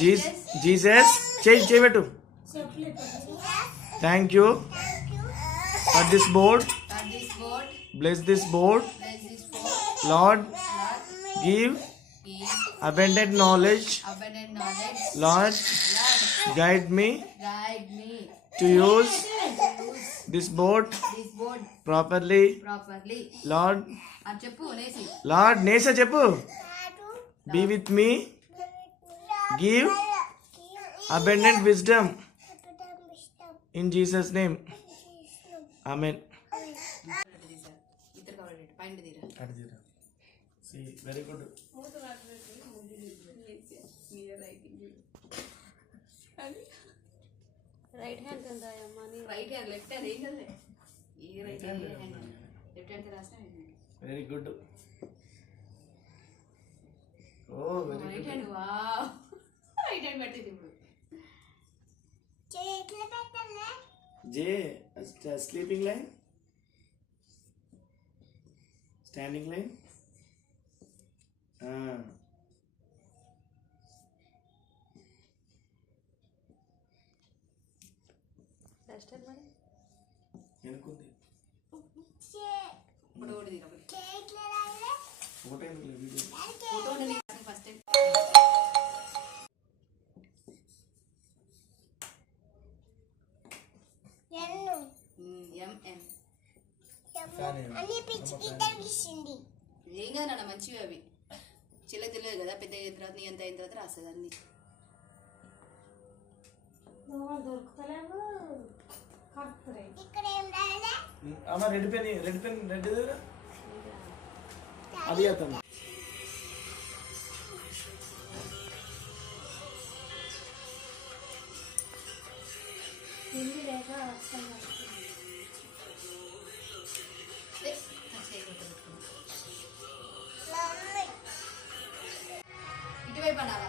Jesus, చేయబెట్టు. Thank you for this board. Bless this board. Lord, give abundant knowledge. Lord, guide me to use this board properly. Lord, Nesa చెప్పు. Be with me. Give abundant wisdom. In Jesus' name. Amen. See, very good. Right hand kanda mani. Right hand, left hand ఏం కదలే. ఈ right hand left hand రాస్తా. Very good. Oh, very good. Right hand wow. Right hand పట్టింది ఇప్పుడు. చేతులు పెట్టండి. J, sleeping line. Standing line. Last hand mani. ఎనుకుంది. Photo కూడా దిగబడి. ఫోటో ఎందుకు వీడియో. ఫోటో దిగి ఫస్ట్ టైం. ఎంఎం అన్ని పిచ్చికి తగ్గిస్తుంది. ఏం కాదు మంచివి అవి. చిల్ల తెలియదు కదా, పెద్ద అయిన తర్వాత నీ ఎంత అయిన తర్వాత రాస్తుంది అన్ని. ఇక్కడ ఏం రాయలే. అమ్మ రెడ్ పెన్ అది అవుతాను. ఇటువైపు అనాలా.